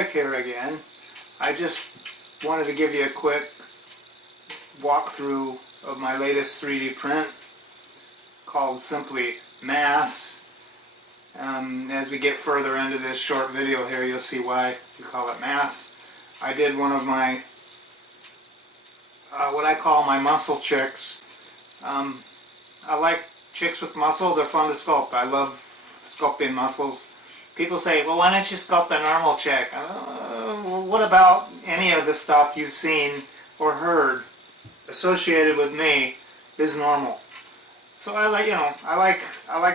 Eric here again. I just wanted to give you a quick walkthrough of my latest 3D print called simply Mass. As we get further into this short video here, you'll see why we call it Mass. I did one of my what I call my muscle chicks. I like chicks with muscle. They're fun to sculpt. I love sculpting muscles. People say, well, why don't you sculpt a normal chick? Well, what about any of the stuff you've seen or heard associated with me is normal? So I like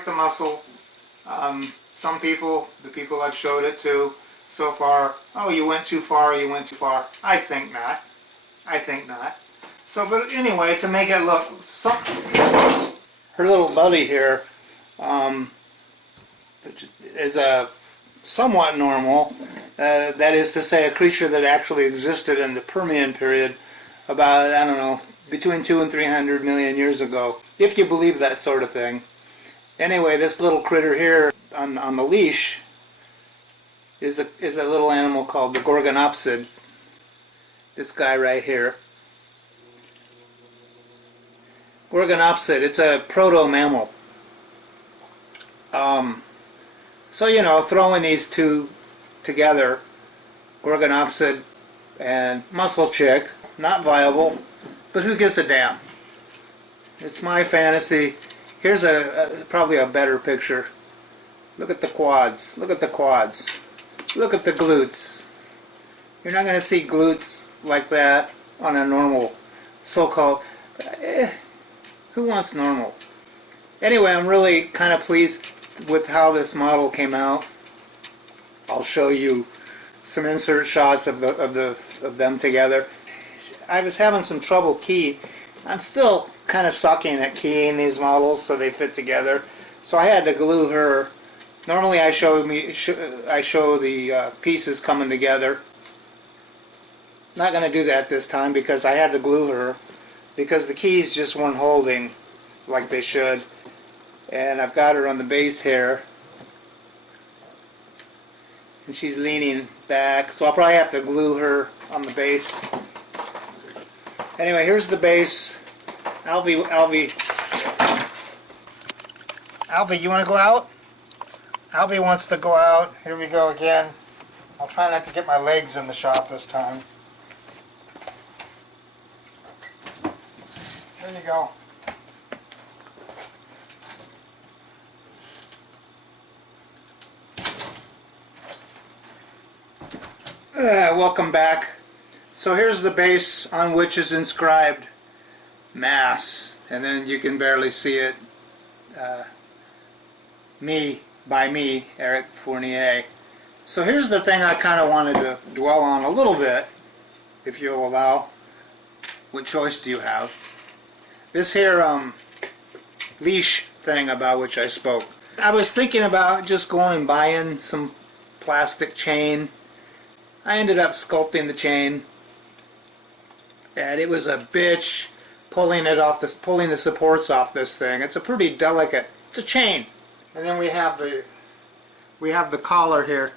the muscle. Some people, the people I've showed it to so far, oh, you went too far, you went too far. I think not. I think not. So, but anyway, to make it look, her little buddy here is a somewhat normal. That is to say, a creature that actually existed in the Permian period about, I don't know, between 200 and 300 million years ago, if you believe that sort of thing. Anyway, this little critter here on the leash is a little animal called the Gorgonopsid. This guy right here. Gorgonopsid, it's a proto-mammal. So, you know, throwing these two together, Gorgonopsid and muscle chick, not viable, but who gives a damn? It's my fantasy. Here's probably a better picture. Look at the quads. Look at the quads. Look at the glutes. You're not going to see glutes like that on a normal so-called... who wants normal? Anyway, I'm really kind of pleased with how this model came out. I'll show you some insert shots of them together. I was having some trouble keying. I'm still kind of sucking at keying these models so they fit together. So I had to glue her. Normally I show the pieces coming together. Not going to do that this time because I had to glue her because the keys just weren't holding like they should. And I've got her on the base here. And she's leaning back, so I'll probably have to glue her on the base. Anyway, here's the base. Alvy, you want to go out? Alvy wants to go out. Here we go again. I'll try not to get my legs in the shot this time. There you go. Welcome back. So here's the base on which is inscribed Mass, and then you can barely see it. By me, Eric Fournier. So here's the thing I kind of wanted to dwell on a little bit, if you'll allow. What choice do you have? This here leash thing about which I spoke. I was thinking about just going and buying some plastic chain. I ended up sculpting the chain, and it was a bitch pulling the supports off this thing. It's a pretty delicate. It's a chain, and then we have the collar here,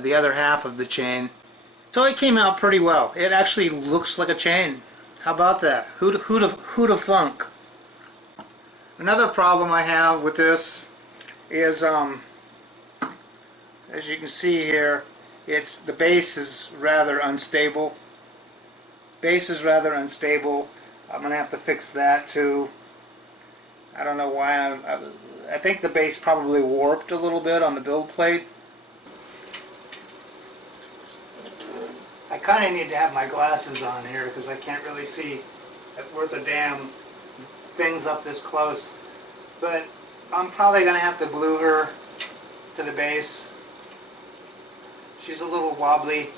the other half of the chain. So it came out pretty well. It actually looks like a chain. How about that? Who'd have thunk? Another problem I have with this is, as you can see here, the base is rather unstable. Base is rather unstable. I'm going to have to fix that too. I don't know why. I think the base probably warped a little bit on the build plate. I kind of need to have my glasses on here because I can't really see worth a damn things up this close. But I'm probably going to have to glue her to the base. She's a little wobbly,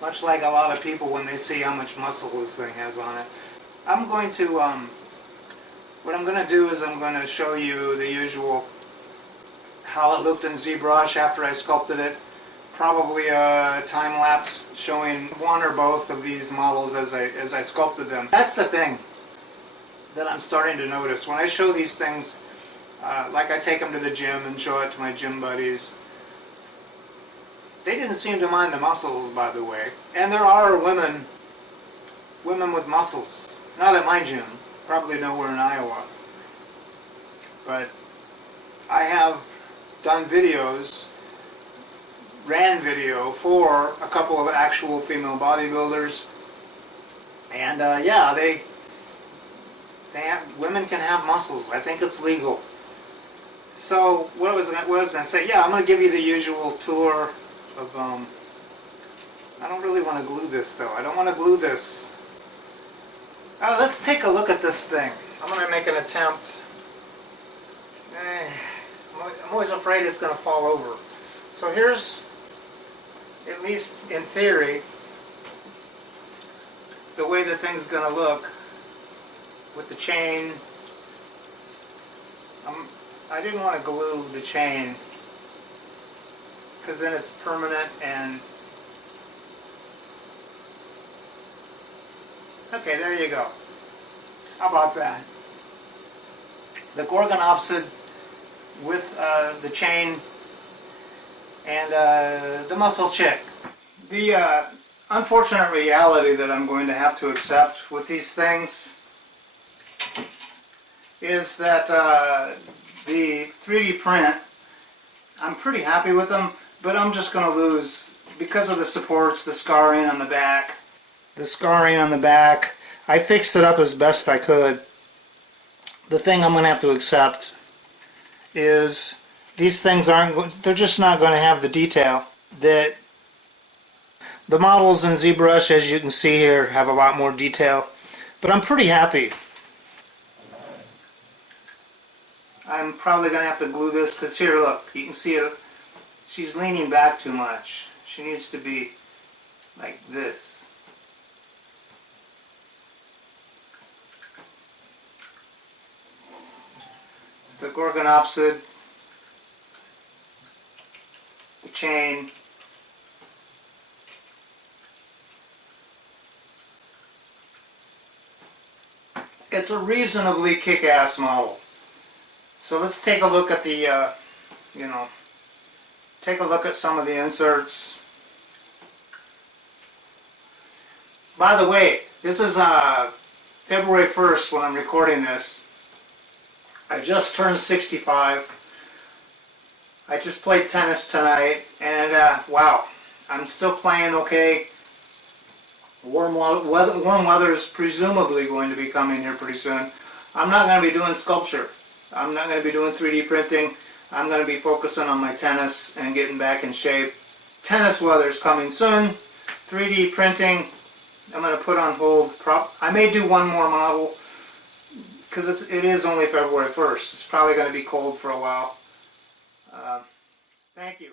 much like a lot of people when they see how much muscle this thing has on it. I'm going to, what I'm going to do is I'm going to show you the usual, how it looked in ZBrush after I sculpted it. Probably a time lapse showing one or both of these models as I sculpted them. That's the thing that I'm starting to notice. When I show these things, like I take them to the gym and show it to my gym buddies, they didn't seem to mind the muscles, by the way. And there are women with muscles. Not at my gym, probably nowhere in Iowa. But I have done videos, ran video for a couple of actual female bodybuilders, and yeah, women can have muscles. I think it's legal. So what I was going to say, yeah, I'm going to give you the usual tour of, I don't really want to glue this though. I don't want to glue this. Let's take a look at this thing. I'm going to make an attempt. I'm always afraid it's going to fall over. So here's, at least in theory, the way the thing's going to look with the chain. I didn't want to glue the chain because then it's permanent and... Okay, there you go. How about that? The Gorgonopsid with the chain and the muscle chick. The unfortunate reality that I'm going to have to accept with these things is that the 3D print, I'm pretty happy with them, but I'm just going to lose, because of the supports, the scarring on the back. The scarring on the back, I fixed it up as best I could. The thing I'm going to have to accept is these things they're just not going to have the detail that the models in ZBrush, as you can see here, have a lot more detail. But I'm pretty happy. I'm probably going to have to glue this because here, look, you can see it. She's leaning back too much. She needs to be like this. The Gorgonopsid, the chain, it's a reasonably kick-ass model. So let's take a look at the, take a look at some of the inserts. By the way, this is February 1st when I'm recording this. I just turned 65. I just played tennis tonight, and wow, I'm still playing okay. Warm weather's presumably going to be coming here pretty soon. I'm not going to be doing sculpture. I'm not going to be doing 3D printing. I'm going to be focusing on my tennis and getting back in shape. Tennis weather's coming soon. 3D printing, I'm going to put on hold. I may do one more model because it is only February 1st. It's probably going to be cold for a while. Thank you.